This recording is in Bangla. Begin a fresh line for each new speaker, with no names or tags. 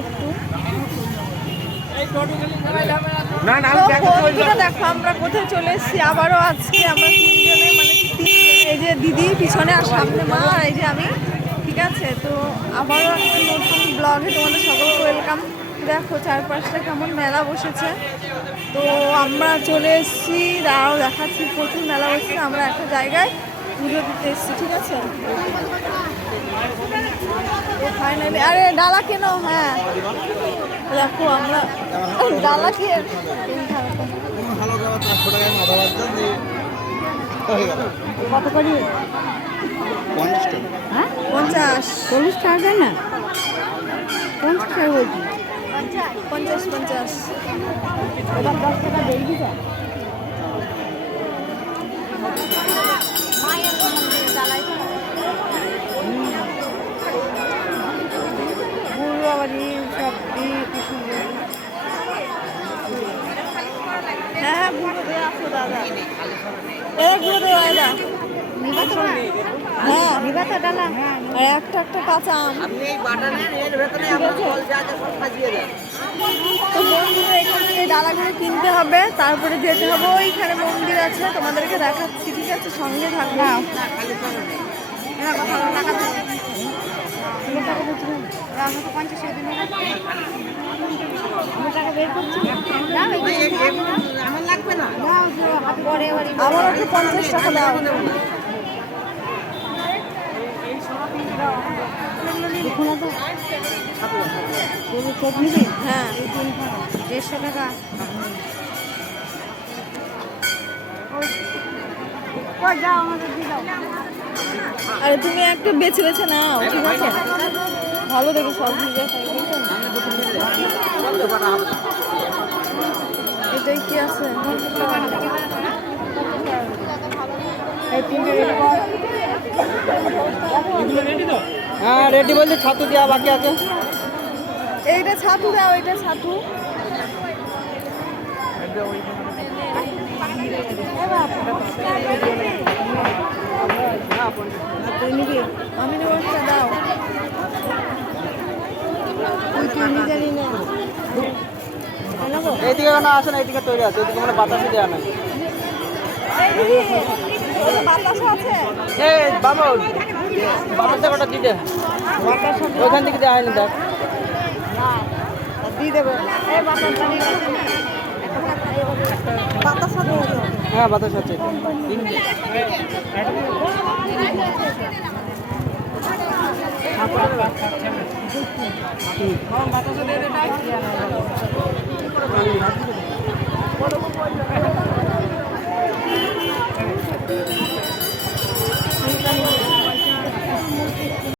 একটু।
দেখো
আমরা কোথায় চলে এসেছি? আবারও আজকে আমরা তিনজনে মানে এই যে দিদি পিছনে আর সামনে মা আর এই যে আমি ঠিক আছে? তো আবারও একটা নতুন ব্লগে তোমাদের ওয়েলকাম। দেখো চারপাশটা কেমন মেলা বসেছে। তো আমরা চলে এসেছি দাঁড়াও দেখাচ্ছি প্রচুর মেলা বসেছে। আমরা একটা জায়গায় পুজো দিতে এসেছি ঠিক আছে? ফাইনালি আরে ডালা কেন? হ্যাঁ। দেখো আমরা। ডালা
গেল
কত করি হ্যাঁ? পঞ্চাশ।
চল্লিশ টাকা না? পঞ্চাশ টাকা বলছি।
পঞ্চাশ পঞ্চাশ।
এবার দশ টাকা দিয়ে দিবে
বুড়ো বাবারি সব দিয়ে কি সুন্দর হ্যাঁ হ্যাঁ বুড়ো দিয়ে আসো দাদা। এ বুড়ো দিয়ে দাদা
নিবা তো না
হ্যাঁ।
নিবা ডালা।
আর একটা একটা কাঁচা আম।
আপনি এই বাটা এর ভেতরে আপনার ফল যা আছে সব সাজিয়ে দেন।
তো বন্ধুরা এখান থেকে ডালাগুলো কিনতে হবে। তারপরে যেতে হবে। ওইখানে মন্দির আছে তোমাদেরকে দেখাচ্ছি ঠিক আছে? সঙ্গে থাকবে
আমার
একটু পঞ্চাশ টাকা দাও। হ্যাঁ
দেড়শো টাকা।
আরে তুমি একটা বেছে বেছে নাও ঠিক আছে? ভালো দেখে সব এটাই কি আছে?
এই তিনটে রেডি কর।
হ্যাঁ রেডি বলতে ছাতু দেওয়া বাকি আছে।
এইটা ছাতু দাও এইটা ছাতু। আমি নেব একটা দাও
তুই তুই নিজে নিয়ে নে
এইদিকে কেন আসেন এইদিকে তৈরি আছে এইদিকে মানে বাতাসে দেওয়া নাই।
এই আছে
দিতে ওইখান থেকে দেওয়া হয়নি দেখ।
এই বাতাসা গেছে। বাতাসা দিয়ে দিয়ে